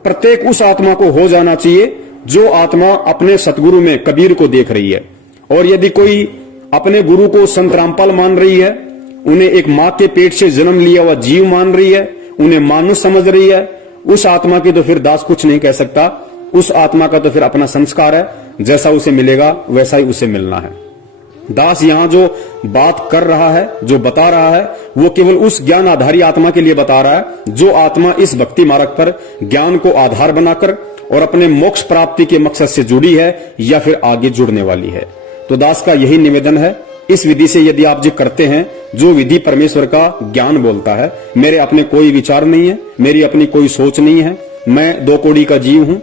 प्रत्येक उस आत्मा को हो जाना चाहिए जो आत्मा अपने सतगुरु में कबीर को देख रही है। और यदि कोई अपने गुरु को संत रामपाल मान रही है, उन्हें एक मां के पेट से जन्म लिया हुआ जीव मान रही है, उन्हें मानुष समझ रही है, उस आत्मा की तो फिर दास कुछ नहीं कह सकता। उस आत्मा का तो फिर अपना संस्कार है, जैसा उसे मिलेगा वैसा ही उसे मिलना है। दास यहां जो बात कर रहा है, जो बता रहा है, वो केवल उस ज्ञान आधारी आत्मा के लिए बता रहा है जो आत्मा इस भक्ति मार्ग पर ज्ञान को आधार बनाकर और अपने मोक्ष प्राप्ति के मकसद से जुड़ी है या फिर आगे जुड़ने वाली है। तो दास का यही निवेदन है, इस विधि से यदि आप जो करते हैं, जो विधि परमेश्वर का ज्ञान बोलता है, मेरे अपने कोई विचार नहीं है, मेरी अपनी कोई सोच नहीं है, मैं 2 कौड़ी का जीव हूं।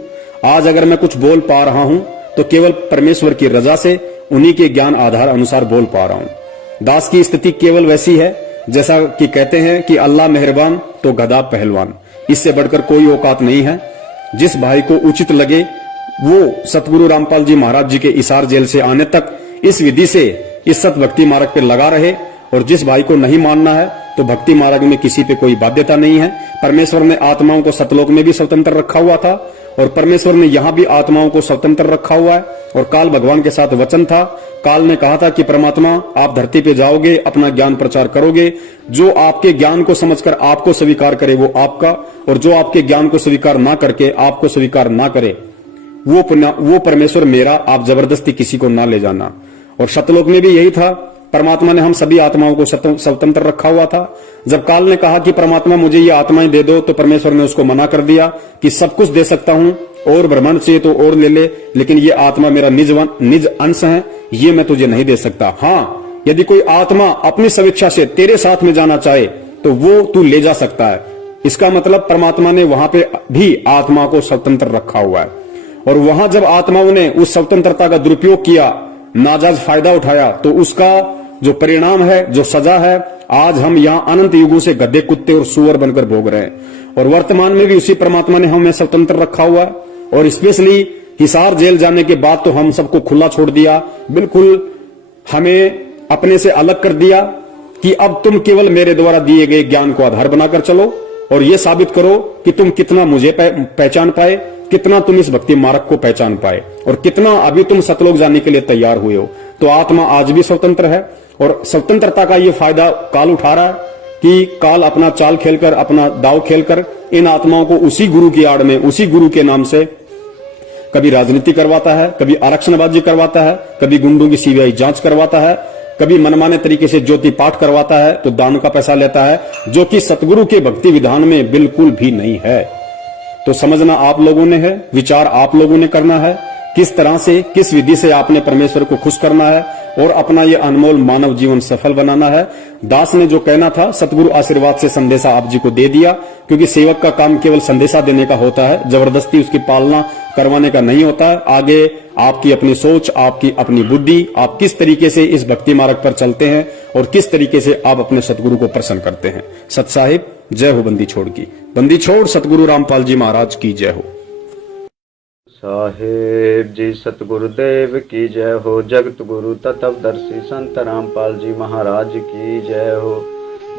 आज अगर मैं कुछ बोल पा रहा हूं तो केवल परमेश्वर की रजा से, उन्हीं के ज्ञान आधार अनुसार बोल पा रहा हूं। दास की स्थिति केवल वैसी है जैसा कि कहते हैं कि अल्लाह मेहरबान तो गधा पहलवान, इससे बढ़कर कोई औकात नहीं है। जिस भाई को उचित लगे वो सतगुरु रामपाल जी महाराज जी के इसार जेल से आने तक इस विधि से इस सत भक्ति मार्ग पे लगा रहे, और जिस भाई को नहीं मानना है तो भक्ति मार्ग में किसी पे कोई बाध्यता नहीं है। परमेश्वर ने आत्माओं को सतलोक में भी स्वतंत्र रखा हुआ था, और परमेश्वर ने यहाँ भी आत्माओं को स्वतंत्र रखा हुआ है। और काल भगवान के साथ वचन था, काल ने कहा था कि परमात्मा आप धरती पे जाओगे, अपना ज्ञान प्रचार करोगे, जो आपके ज्ञान को समझकर आपको स्वीकार करे वो आपका, और जो आपके ज्ञान को स्वीकार ना करके आपको स्वीकार ना करे वो परमेश्वर मेरा, आप जबरदस्ती किसी को ना ले जाना। और सतलोक में भी यही था, परमात्मा ने हम सभी आत्माओं को स्वतंत्र रखा हुआ था। जब काल ने कहा कि परमात्मा मुझे ये आत्माएं दे दो, तो परमेश्वर ने उसको मना कर दिया कि सब कुछ दे सकता हूं, और ब्रह्मांड चाहिए तो और ले ले, लेकिन ये आत्मा मेरा निज अंश है, ये मैं तुझे नहीं दे सकता। हाँ, यदि कोई आत्मा अपनी स्वेच्छा से तेरे साथ में जाना चाहे तो वो तू ले जा सकता है। इसका मतलब परमात्मा ने वहां पे भी आत्मा को स्वतंत्र रखा हुआ है। और वहां जब आत्माओं ने उस स्वतंत्रता का दुरुपयोग किया, नाजायज फायदा उठाया, तो उसका जो परिणाम है, जो सजा है, आज हम यहाँ अनंत युगों से गधे, कुत्ते और सुअर बनकर भोग रहे हैं। और वर्तमान में भी उसी परमात्मा ने हमें स्वतंत्र रखा हुआ है। और स्पेशली हिसार जेल जाने के बाद तो हम सबको खुला छोड़ दिया, बिल्कुल हमें अपने से अलग कर दिया कि अब तुम केवल मेरे द्वारा दिए गए ज्ञान को आधार बनाकर चलो, और ये साबित करो कि तुम कितना मुझे पहचान पाए, कितना तुम इस भक्ति मार्ग को पहचान पाए, और कितना अभी तुम सतलोक जाने के लिए तैयार हुए हो। तो आत्मा आज भी स्वतंत्र है, और स्वतंत्रता का ये फायदा काल उठा रहा है कि काल अपना चाल खेलकर, अपना दाव खेलकर इन आत्माओं को उसी गुरु की आड़ में, उसी गुरु के नाम से कभी राजनीति करवाता है, कभी आरक्षणबाजी करवाता है, कभी गुंडों की सीबीआई जांच करवाता है, कभी मनमाने तरीके से ज्योति पाठ करवाता है, तो दान का पैसा लेता है, जो कि सतगुरु के भक्ति विधान में बिल्कुल भी नहीं है। तो समझना आप लोगों ने है, विचार आप लोगों ने करना है किस तरह से, किस विधि से आपने परमेश्वर को खुश करना है और अपना ये अनमोल मानव जीवन सफल बनाना है। दास ने जो कहना था सतगुरु आशीर्वाद से संदेशा आप जी को दे दिया, क्योंकि सेवक का काम केवल संदेशा देने का होता है, जबरदस्ती उसकी पालना करवाने का नहीं होता है। आगे आपकी अपनी सोच, आपकी अपनी बुद्धि, आप किस तरीके से इस भक्ति मार्ग पर चलते हैं और किस तरीके से आप अपने सतगुरु को प्रसन्न करते हैं। सत साहिब, जय हो बंदी छोड़ की। बंदी छोड़ सतगुरु रामपाल जी महाराज की जय हो। साहेब जी सतगुरुदेव की जय हो। जगत गुरु तत्वदर्शी संत रामपाल जी महाराज की जय हो।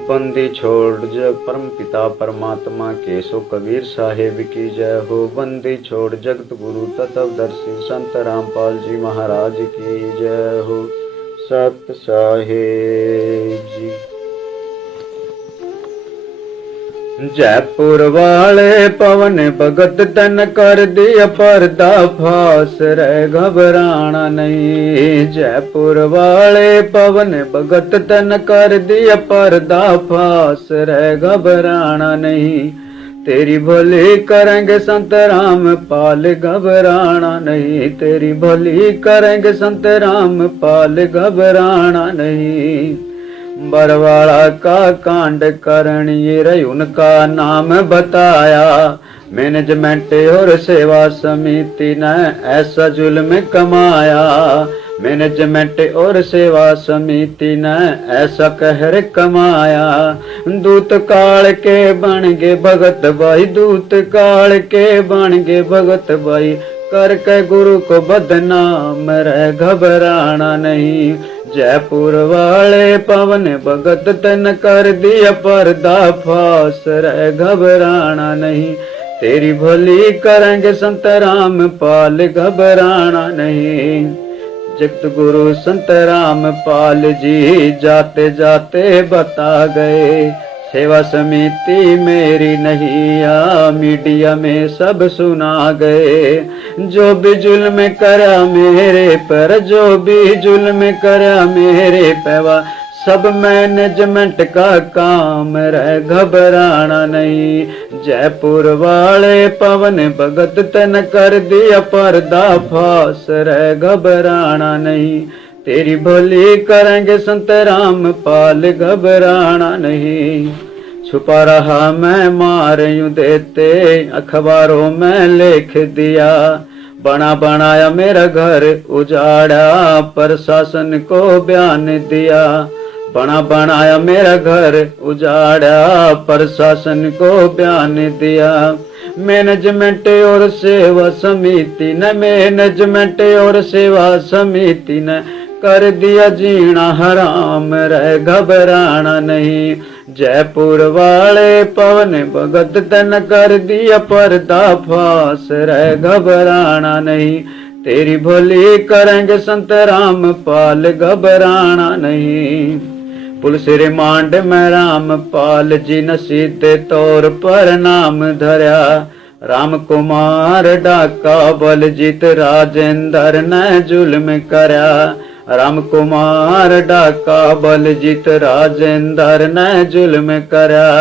बंदी छोड़ जग परम पिता परमात्मा केशव कबीर साहेब की जय हो। बंदी छोड़ जगत गुरु तत्वदर्शी संत रामपाल जी महाराज की जय हो। सत साहेब जी। जयपुर वाले पवन भगत तन कर दिया पर्दा फास, रे घबराना नहीं। जयपुर वाले पवन भगत तन कर दिया पर्दा फास, रे घबराना नहीं। तेरी भली करेंगे संत राम पाल, घबराना नहीं। तेरी भली करेंगे संत राम पाल, घबराना नहीं। बरवाड़ा का कांड करणी रही उनका नाम बताया। मैनेजमेंट और सेवा समिति ने ऐसा जुल्म कमाया। मैनेजमेंट और सेवा समिति ने ऐसा कहर कमाया। दूत काल के बन गए भगत भाई, दूत काल के बन गए भगत भाई। करके गुरु को बदनाम, रे घबराना नहीं। जयपुर वाले पवन भगत तन कर दिया पर्दा फास, रे घबराना नहीं। तेरी भली करेंगे संत राम पाल, घबराना नहीं। जगत गुरु संत राम पाल जी जाते जाते बता गए, सेवा समिति मेरी नहीं या मीडिया में सब सुना गए। जो भी जुल्म करा मेरे पर, जो भी जुल्म करा मेरे पैवा, सब मैनेजमेंट का काम, रे घबराना नहीं। जयपुर वाले पवन भगत तन कर दिया पर्दा फास, रे घबराना नहीं। तेरी भली करेंगे संत राम पाल, घबराना नहीं। छुपा रहा मैं मार यूं देते, अखबारों में लिख दिया। बना बनाया मेरा घर उजाड़ा, प्रशासन को बयान दिया। बना बनाया मेरा घर उजाड़ा, प्रशासन को बयान दिया। मैनेजमेंट और सेवा समिति ने, मैनेजमेंट और सेवा समिति ने कर दिया जीना हराम, रे घबराना नहीं। जयपुर वाले पवन भगत तन कर दिया पर्दा फास, रे घबराना नहीं। तेरी भली करेंगे संत राम पाल, घबराना नहीं। पुलिस रिमांड में रामपाल जी ने सीधे तौर पर नाम धरा। राम कुमार डाका बलजीत राजेंद्र ने जुल्म करा। राम कुमार डाका बलजीत राजेंद्र ने जुल्म करा।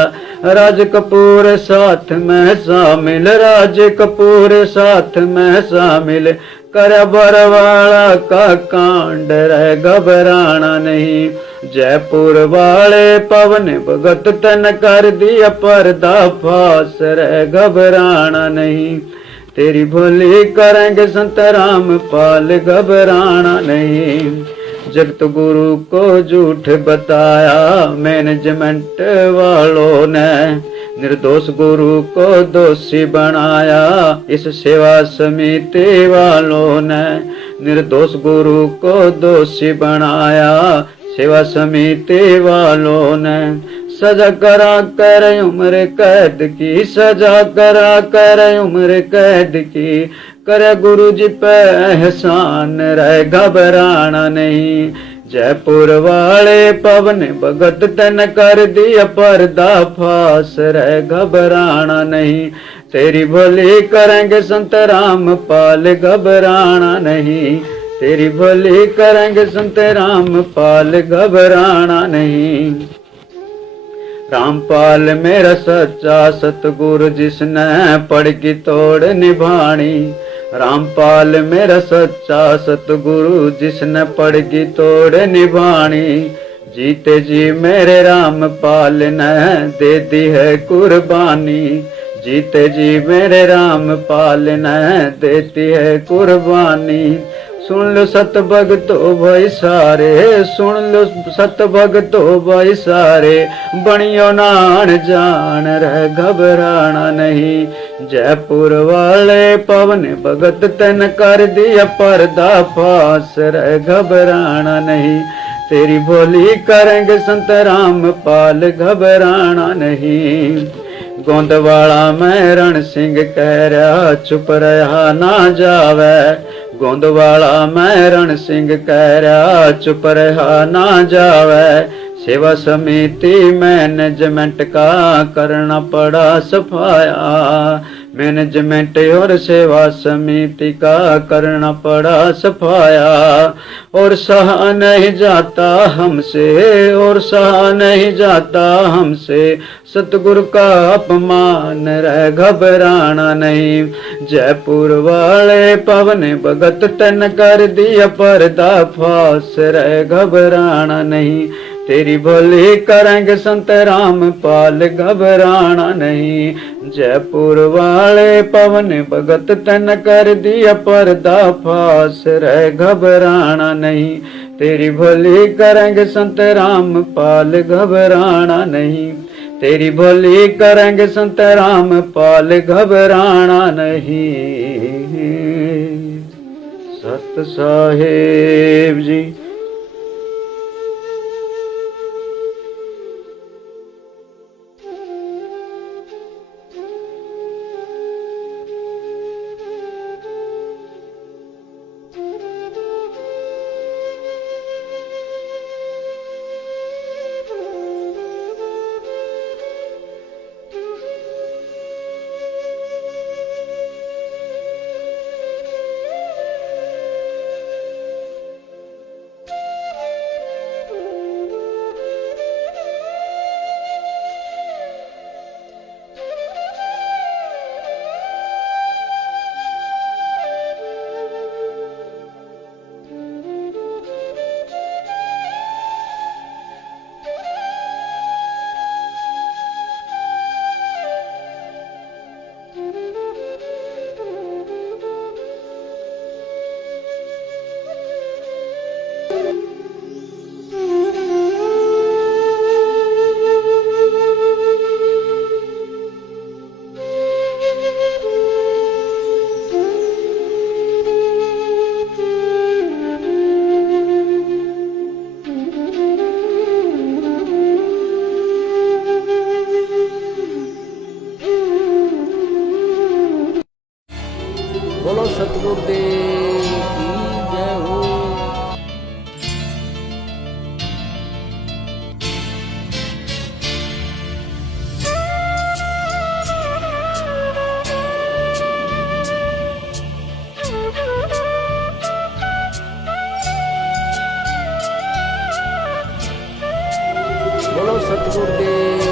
राज कपूर साथ में शामिल, राज कपूर साथ में शामिल। कर बरवाड़ा का कांड, रे घबराना नहीं। जयपुर वाले पवन भगत तन कर दिया पर्दा फास, रे घबराना नहीं। तेरी भली करेंगे संत राम पाल, घबराना नहीं। जगत गुरु को झूठ बताया मैनेजमेंट वालों ने। निर्दोष गुरु को दोषी बनाया इस सेवा समिति वालों ने। निर्दोष गुरु को दोषी बनाया सेवा समिति वालों ने। सजा करा कर उम्र कैद की, सजा करा कर उम्र कैद की। करे गुरु जी पे एहसान, रहे घबराना नहीं। जयपुर वाले पवन भगत तन कर दिया पर्दा फास, रहे घबराना नहीं। तेरी भली करेंगे संत राम पाल, घबराना नहीं। तेरी भली करेंगे संत राम पाल, घबराना नहीं। रामपाल मेरा सच्चा सतगुरु जिसने पड़ की तोड़ निभानी। रामपाल मेरा सच्चा सतगुरु, जिसने पड़गी तोड़ निभानी। जीते जी मेरे रामपाल ने दे दी है कुर्बानी। जीते जी मेरे रामपाल ने देती है कुर्बानी। सुन लो सत भगतो भाई सारे, सुन लो सत भगतो भाई सारे, बनियो नान जान रह घबराना नहीं। जयपुर वाले पवन भगत तन कर दिया पर्दा फास, रह घबराना नहीं। तेरी भोली करेंगे संत रामपाल, घबराना नहीं। गोंदवाला में रण सिंह कह रहा चुप रहा ना जावे। गोंदवाला में रण सिंह कह रहा चुप रहा ना जावे। सेवा समिति मैनेजमेंट का करना पड़ा सफाया। मैनेजमेंट और सेवा समिति का करना पड़ा सफाया। और सहा नहीं जाता हमसे, और सहा नहीं जाता हमसे, सतगुरु का अपमान रह घबराना नहीं। जयपुर वाले पवन भगत तन कर दिया पर्दा फास, रह घबराना नहीं। तेरी भोली करेंगे संत रामपाल, घबराना नहीं। जयपुर वाले पवन भगत तन कर दिया पर्दा फास, रह घबराना नहीं। तेरी भोली करेंगे संत रामपाल, घबराना नहीं। तेरी भोली करेंगे संत रामपाल, घबराना नहीं। सत साहेब जी। बोलो सतगुरुदेव की जय हो। बोलो सतगुरुदेव